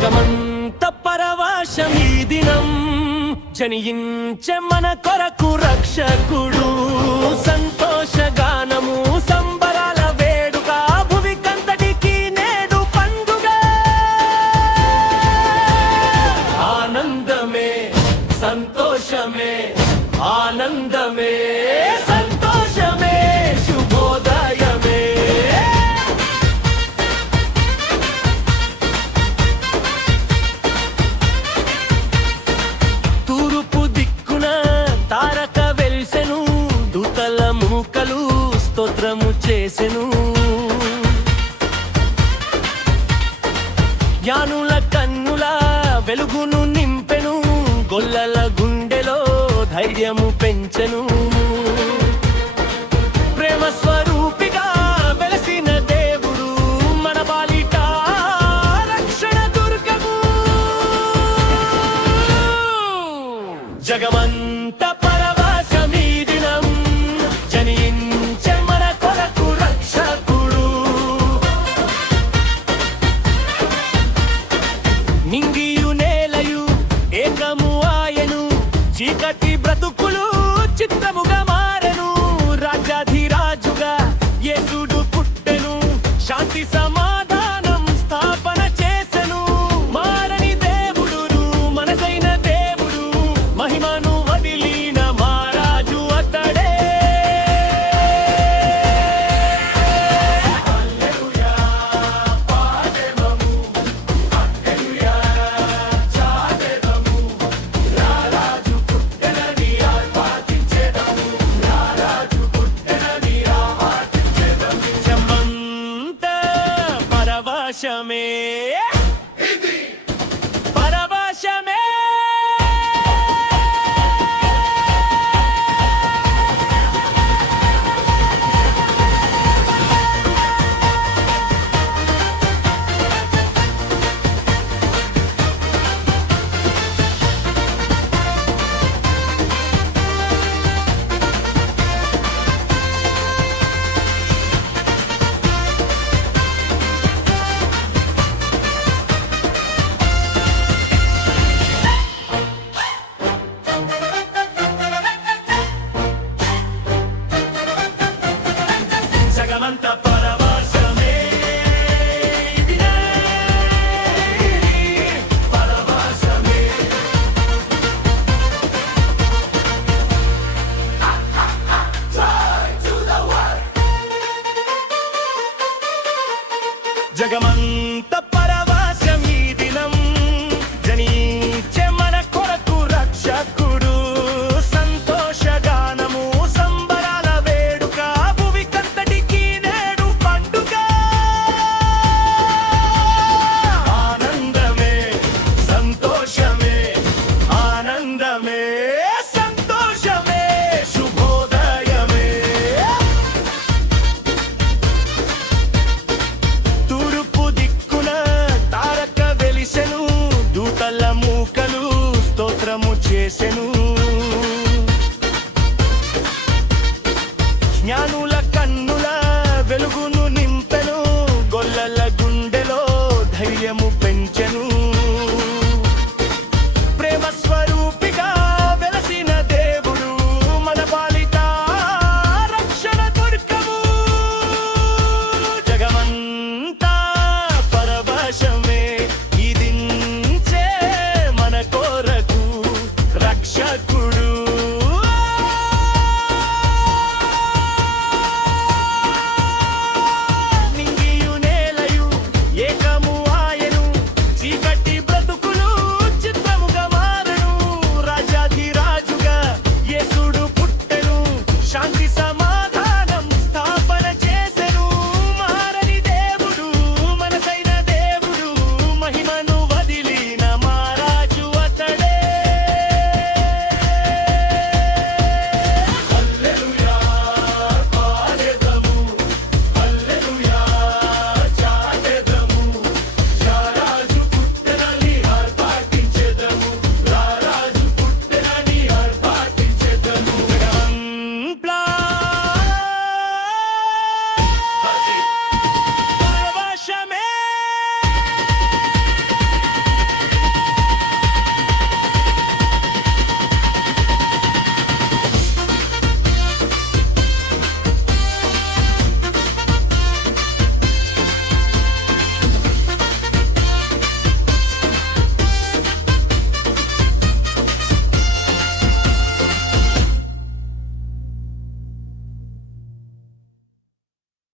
జగమంత పరవశం ఈ దినం జనించే మన కొరకు రక్షకుడు సంతోషగానము సంబరాల వేడుక భువికంతటికి నేడు పండుగ ఆనందమే సంతోషమే ఆనందమే సంతోషమే శుభోదయమే తూర్పు దిక్కున తారక వెల్సెను దూతల మూకలు స్తోత్రము చేసెను జ్ఞానుల కన్నుల వెలుగును నింపెను గొల్లల గుండెలో ధైర్యము పెంచెను ప్రేమ స్వరూపిగా వెలసిన దేవుడు మన బాలిట రక్షణ దుర్గము జగమంత పరవశమీ దినం జనించే మన కొరకు రక్షకుడు నింగియు నేలయు ఏకము ఆయను చీకటి బ్రతుకులు చిత్రముగా